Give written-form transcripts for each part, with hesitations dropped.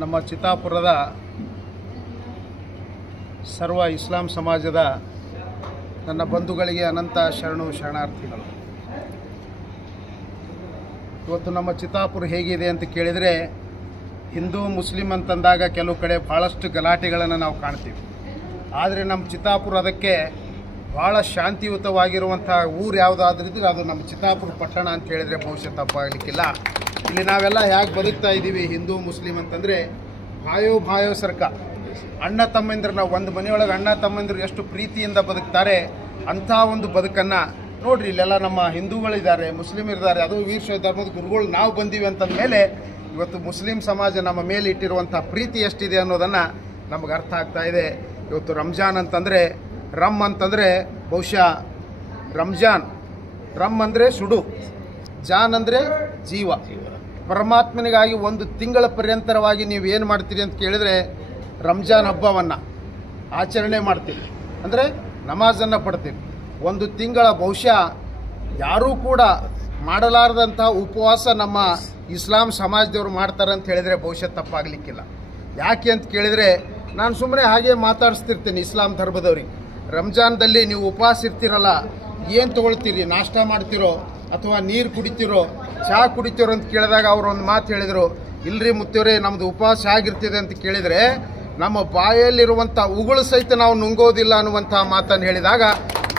ನಮ್ಮ ಚಿತ್ತಾಪುರದ ಸರ್ವ ಇಸ್ಲಾಂ ಸಮಾಜದ ನನ್ನ ಬಂಧುಗಳಿಗೆ ಅನಂತ ಶರಣಾರ್ಥಿಗಳು. ಇವತ್ತು ನಮ್ಮ ಚಿತ್ತಾಪುರ ಹೇಗಿದೆ ಅಂತ ಕೇಳಿದರೆ, ಹಿಂದೂ ಮುಸ್ಲಿಂ ಅಂತಂದಾಗ ಕೆಲವು ಕಡೆ ಭಾಳಷ್ಟು ಗಲಾಟೆಗಳನ್ನು ನಾವು ಕಾಣ್ತೀವಿ. ಆದರೆ ನಮ್ಮ ಚಿತ್ತಾಪುರ ಅದಕ್ಕೆ ಭಾಳ ಶಾಂತಿಯುತವಾಗಿರುವಂಥ ಊರು ಯಾವುದಾದ್ರಿದ್ರೆ ಅದು ನಮ್ಮ ಚಿತ್ತಾಪುರ ಪಟ್ಟಣ ಅಂತ ಹೇಳಿದರೆ ಬಹುಶಃ ತಪ್ಪಾಗಲಿಕ್ಕಿಲ್ಲ. ಇಲ್ಲಿ ನಾವೆಲ್ಲ ಹೇಗೆ ಬದುಕ್ತಾ ಇದ್ದೀವಿ ಹಿಂದೂ ಮುಸ್ಲಿಂ ಅಂತಂದರೆ, ಭಾಯೋ ಸರ್ಕ ಅಣ್ಣ ತಮ್ಮಂದಿರು, ನಾವು ಒಂದು ಮನೆಯೊಳಗೆ ಅಣ್ಣ ತಮ್ಮಂದಿರು ಎಷ್ಟು ಪ್ರೀತಿಯಿಂದ ಬದುಕ್ತಾರೆ ಅಂಥ ಒಂದು ಬದುಕನ್ನು ನೋಡ್ರಿ. ಇಲ್ಲೆಲ್ಲ ನಮ್ಮ ಹಿಂದೂಗಳಿದ್ದಾರೆ, ಮುಸ್ಲಿಮರಿದ್ದಾರೆ, ಅದು ವೀರಶೈವ ಧರ್ಮದ ಗುರುಗಳು ನಾವು ಬಂದೀವಿ ಅಂತಂದ ಮೇಲೆ ಇವತ್ತು ಮುಸ್ಲಿಂ ಸಮಾಜ ನಮ್ಮ ಮೇಲೆ ಇಟ್ಟಿರುವಂಥ ಪ್ರೀತಿ ಎಷ್ಟಿದೆ ಅನ್ನೋದನ್ನು ನಮಗೆ ಅರ್ಥ ಆಗ್ತಾ ಇದೆ. ಇವತ್ತು ರಂಜಾನ್ ಅಂತಂದರೆ, ರಮ್ ಅಂತಂದರೆ ಬಹುಶಃ ರಂಜಾನ್, ರಮ್ ಅಂದರೆ ಸುಡು, ಜಾನ್ ಅಂದರೆ ಜೀವ. ಪರಮಾತ್ಮನಿಗಾಗಿ ಒಂದು ತಿಂಗಳ ಪರ್ಯಂತರವಾಗಿ ನೀವು ಏನು ಮಾಡ್ತೀರಿ ಅಂತ ಕೇಳಿದರೆ, ರಂಜಾನ್ ಹಬ್ಬವನ್ನು ಆಚರಣೆ ಮಾಡ್ತೀವಿ, ಅಂದರೆ ನಮಾಜನ್ನು ಪಡ್ತೀವಿ. ಒಂದು ತಿಂಗಳ ಬಹುಶಃ ಯಾರೂ ಕೂಡ ಮಾಡಲಾರದಂಥ ಉಪವಾಸ ನಮ್ಮ ಇಸ್ಲಾಂ ಸಮಾಜದವರು ಮಾಡ್ತಾರೆ ಅಂತ ಹೇಳಿದರೆ ಬಹುಶಃ ತಪ್ಪಾಗಲಿಕ್ಕಿಲ್ಲ. ಯಾಕೆ ಅಂತ ಕೇಳಿದರೆ, ನಾನು ಸುಮ್ಮನೆ ಹಾಗೆ ಮಾತಾಡಿಸ್ತಿರ್ತೀನಿ ಇಸ್ಲಾಂ ಧರ್ಮದವ್ರಿಗೆ. ರಂಜಾನ್ದಲ್ಲಿ ನೀವು ಉಪವಾಸ ಇರ್ತೀರಲ್ಲ, ಏನು ತೊಗೊಳ್ತೀರಿ, ನಾಷ್ಟ ಮಾಡ್ತಿರೋ ಅಥವಾ ನೀರು ಕುಡಿತಿರೋ, ಚಹಾ ಕುಡಿತಿರೋ ಅಂತ ಕೇಳಿದಾಗ ಅವರು ಒಂದು ಮಾತು ಹೇಳಿದರು, ಇಲ್ರಿ ಮುತ್ತಿಯವರೇ ನಮ್ಮದು ಉಪವಾಸ ಆಗಿರ್ತಿದೆ ಅಂತ ಕೇಳಿದರೆ ನಮ್ಮ ಬಾಯಲ್ಲಿರುವಂಥ ಉಗುಳು ಸಹಿತ ನಾವು ನುಂಗೋದಿಲ್ಲ ಅನ್ನುವಂಥ ಮಾತನ್ನು ಹೇಳಿದಾಗ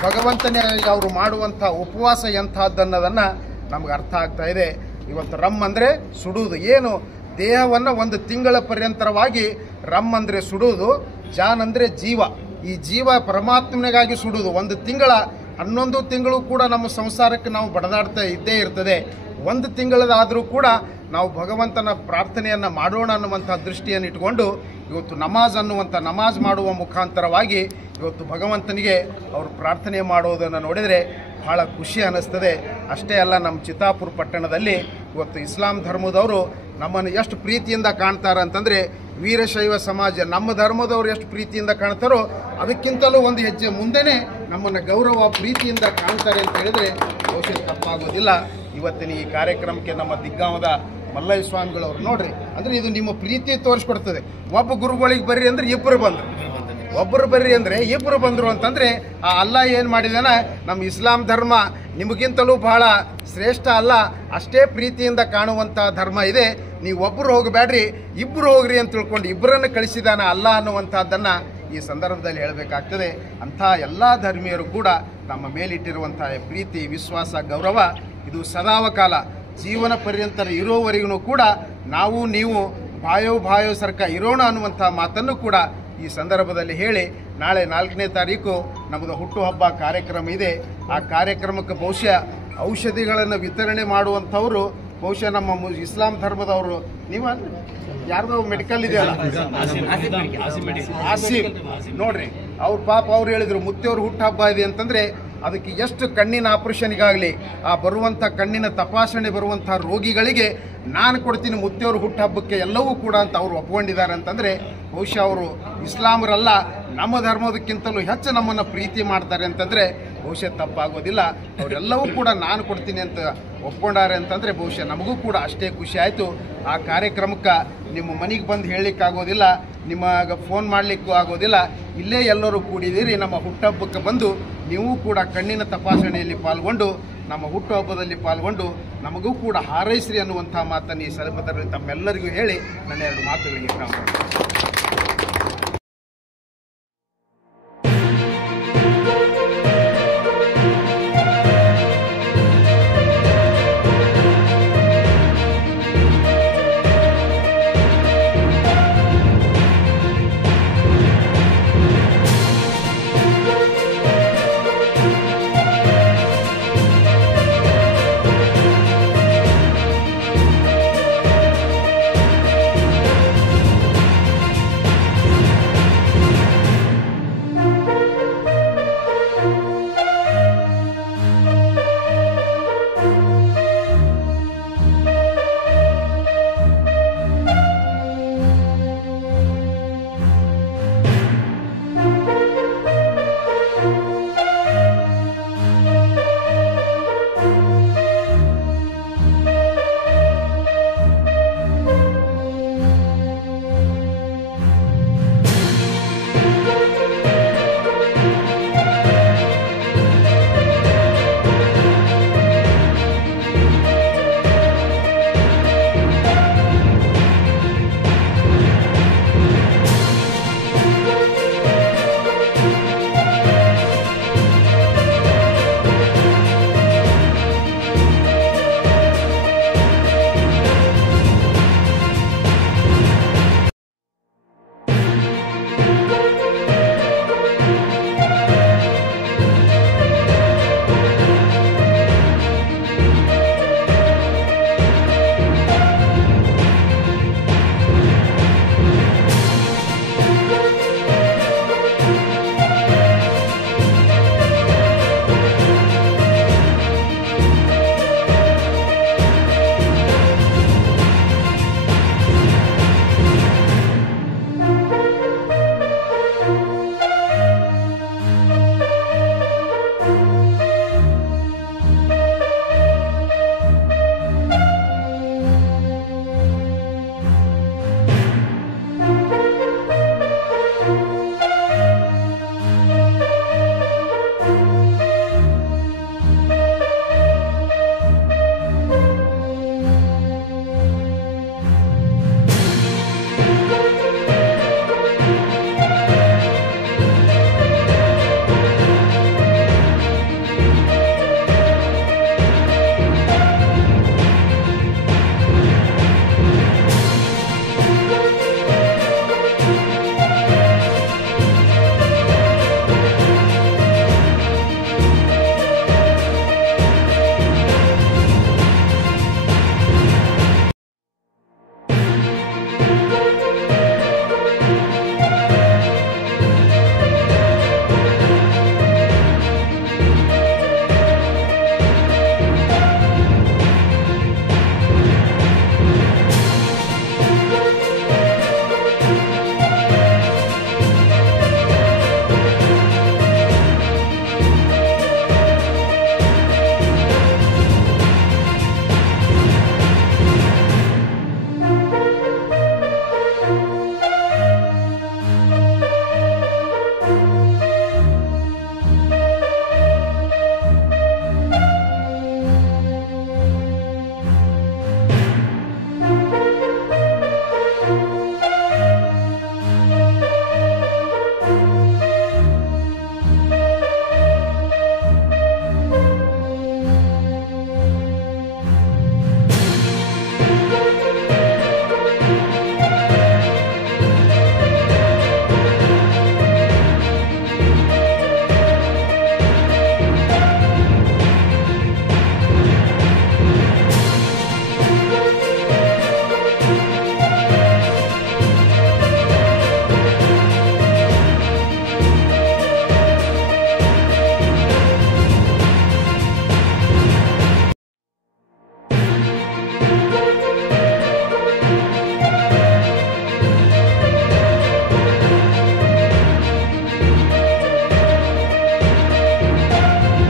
ಭಗವಂತನೇ ಅವರು ಮಾಡುವಂಥ ಉಪವಾಸ ಎಂಥದ್ದನ್ನೋದನ್ನು ನಮ್ಗೆ ಅರ್ಥ ಆಗ್ತಾ ಇದೆ. ಇವತ್ತು ರಮ್ ಅಂದರೆ ಸುಡುವುದು, ಏನು ದೇಹವನ್ನು ಒಂದು ತಿಂಗಳ ಪರ್ಯಂತರವಾಗಿ ರಮ್ ಅಂದರೆ ಸುಡುವುದು, ಜಾನ್ ಅಂದರೆ ಜೀವ. ಈ ಜೀವ ಪರಮಾತ್ಮನಿಗಾಗಿ ಸುಡುವುದು. ಒಂದು ತಿಂಗಳ 11 ತಿಂಗಳು ಕೂಡ ನಮ್ಮ ಸಂಸಾರಕ್ಕೆ ನಾವು ಬಡದಾಡ್ತಾ ಇದ್ದೇ ಇರ್ತದೆ. ಒಂದು ತಿಂಗಳದಾದರೂ ಕೂಡ ನಾವು ಭಗವಂತನ ಪ್ರಾರ್ಥನೆಯನ್ನು ಮಾಡೋಣ ಅನ್ನುವಂಥ ದೃಷ್ಟಿಯನ್ನು ಇಟ್ಕೊಂಡು ಇವತ್ತು ನಮಾಜ್ ಮಾಡುವ ಮುಖಾಂತರವಾಗಿ ಇವತ್ತು ಭಗವಂತನಿಗೆ ಅವರು ಪ್ರಾರ್ಥನೆ ಮಾಡೋದನ್ನು ನೋಡಿದರೆ ಭಾಳ ಖುಷಿ ಅನ್ನಿಸ್ತದೆ. ಅಷ್ಟೇ ಅಲ್ಲ, ನಮ್ಮ ಚಿತ್ತಾಪುರ ಪಟ್ಟಣದಲ್ಲಿ ಇವತ್ತು ಇಸ್ಲಾಂ ಧರ್ಮದವರು ನಮ್ಮನ್ನು ಎಷ್ಟು ಪ್ರೀತಿಯಿಂದ ಕಾಣ್ತಾರೆ ಅಂತಂದರೆ, ವೀರಶೈವ ಸಮಾಜ ನಮ್ಮ ಧರ್ಮದವರು ಎಷ್ಟು ಪ್ರೀತಿಯಿಂದ ಕಾಣ್ತಾರೋ ಅದಕ್ಕಿಂತಲೂ ಒಂದು ಹೆಜ್ಜೆ ಮುಂದೆನೇ ನಮ್ಮನ್ನು ಗೌರವ ಪ್ರೀತಿಯಿಂದ ಕಾಣ್ತಾರೆ ಅಂತ ಹೇಳಿದರೆ ಬಹುಶಃ ತಪ್ಪಾಗೋದಿಲ್ಲ. ಇವತ್ತಿನ ಈ ಕಾರ್ಯಕ್ರಮಕ್ಕೆ ನಮ್ಮ ದಿಗ್ಗಾಂವದ ಮಲ್ಲಯ್ಯ ಸ್ವಾಮಿಗಳವರು ನೋಡ್ರಿ, ಅಂದರೆ ಇದು ನಿಮ್ಮ ಪ್ರೀತಿ ತೋರಿಸ್ಕೊಡ್ತದೆ. ಒಬ್ಬ ಗುರುಗಳಿಗೆ ಬರ್ರಿ ಅಂದರೆ ಇಬ್ಬರು ಬಂದರು, ಒಬ್ಬರು ಬರ್ರಿ ಅಂದರೆ ಇಬ್ಬರು ಬಂದರು ಅಂತಂದರೆ ಆ ಅಲ್ಲಾ ಏನು ಮಾಡಿದಾನ, ನಮ್ಮ ಇಸ್ಲಾಂ ಧರ್ಮ ನಿಮಗಿಂತಲೂ ಬಹಳ ಶ್ರೇಷ್ಠ ಅಲ್ಲ, ಅಷ್ಟೇ ಪ್ರೀತಿಯಿಂದ ಕಾಣುವಂಥ ಧರ್ಮ ಇದೆ. ನೀವು ಒಬ್ಬರು ಹೋಗಬೇಡ್ರಿ, ಇಬ್ಬರು ಹೋಗ್ರಿ ಅಂತ ತಿಳ್ಕೊಂಡು ಇಬ್ಬರನ್ನು ಕಳಿಸಿದಾನ ಅಲ್ಲ ಅನ್ನುವಂಥದ್ದನ್ನು ಈ ಸಂದರ್ಭದಲ್ಲಿ ಹೇಳಬೇಕಾಗ್ತದೆ. ಅಂಥ ಎಲ್ಲ ಧರ್ಮೀಯರು ಕೂಡ ನಮ್ಮ ಮೇಲಿಟ್ಟಿರುವಂಥ ಪ್ರೀತಿ, ವಿಶ್ವಾಸ, ಗೌರವ ಇದು ಸದಾವಕಾಲ ಜೀವನ ಪರ್ಯಂತರ ಇರೋವರೆಗೂ ಕೂಡ ನಾವು ನೀವು ಭಾಯೋ ಸರ್ಕ ಇರೋಣ ಅನ್ನುವಂಥ ಮಾತನ್ನು ಕೂಡ ಈ ಸಂದರ್ಭದಲ್ಲಿ ಹೇಳಿ, ನಾಳೆ 4ನೇ ತಾರೀಕು ನಮ್ಮದು ಹುಟ್ಟುಹಬ್ಬ ಕಾರ್ಯಕ್ರಮ ಇದೆ. ಆ ಕಾರ್ಯಕ್ರಮಕ್ಕೆ ಬಹುಶಃ ಔಷಧಿಗಳನ್ನು ವಿತರಣೆ ಮಾಡುವಂಥವರು ಬಹುಶಃ ನಮ್ಮ ಇಸ್ಲಾಂ ಧರ್ಮದವರು. ನೀವು ಯಾರ್ದೋ ಮೆಡಿಕಲ್ ಇದೆಯಲ್ಲ, ಆಸಿಫ್ ನೋಡ್ರಿ, ಅವ್ರ ಪಾಪ ಅವ್ರು ಹೇಳಿದ್ರು ಮುತ್ತಿಯವ್ರ ಹುಟ್ಟುಹಬ್ಬ ಇದೆ ಅಂತಂದರೆ ಅದಕ್ಕೆ ಎಷ್ಟು ಕಣ್ಣಿನ ಆಪರೇಷನ್ಗಾಗಲಿ ಆ ಬರುವಂಥ ಕಣ್ಣಿನ ತಪಾಸಣೆ ಬರುವಂಥ ರೋಗಿಗಳಿಗೆ ನಾನು ಕೊಡ್ತೀನಿ ಮುತ್ತಿಯವ್ರ ಹುಟ್ಟುಹಬ್ಬಕ್ಕೆ ಎಲ್ಲವೂ ಕೂಡ ಅಂತ ಅವರು ಒಪ್ಕೊಂಡಿದ್ದಾರೆ ಅಂತಂದರೆ ಬಹುಶಃ ಅವರು ಇಸ್ಲಾಮರಲ್ಲ, ನಮ್ಮ ಧರ್ಮದಕ್ಕಿಂತಲೂ ಹೆಚ್ಚು ನಮ್ಮನ್ನು ಪ್ರೀತಿ ಮಾಡ್ತಾರೆ ಅಂತಂದರೆ ಬಹುಶಃ ತಪ್ಪಾಗೋದಿಲ್ಲ. ಅವರೆಲ್ಲವೂ ಕೂಡ ನಾನು ಕೊಡ್ತೀನಿ ಅಂತ ಒಪ್ಕೊಂಡಾರೆ ಅಂತಂದರೆ ಬಹುಶಃ ನಮಗೂ ಕೂಡ ಅಷ್ಟೇ ಖುಷಿ ಆಯಿತು. ಆ ಕಾರ್ಯಕ್ರಮಕ್ಕೆ ನಿಮ್ಮ ಮನೆಗೆ ಬಂದು ಹೇಳಲಿಕ್ಕಾಗೋದಿಲ್ಲ, ನಿಮಗೆ ಫೋನ್ ಮಾಡಲಿಕ್ಕೂ ಆಗೋದಿಲ್ಲ. ಇಲ್ಲೇ ಎಲ್ಲರೂ ಕೂಡಿದ್ದೀರಿ, ನಮ್ಮ ಹುಟ್ಟುಹಬ್ಬಕ್ಕೆ ಬಂದು ನೀವು ಕೂಡ ಕಣ್ಣಿನ ತಪಾಸಣೆಯಲ್ಲಿ ಪಾಲ್ಗೊಂಡು ನಮ್ಮ ಹುಟ್ಟುಹಬ್ಬದಲ್ಲಿ ಪಾಲ್ಗೊಂಡು ನಮಗೂ ಕೂಡ ಹಾರೈಸ್ರಿ ಅನ್ನುವಂಥ ಮಾತನ್ನು ಈ ಸಂದರ್ಭದಲ್ಲಿ ತಮ್ಮೆಲ್ಲರಿಗೂ ಹೇಳಿ ನನ್ನ 2 ಮಾತುಗಳಿಗೆ ವಿರಾಮ.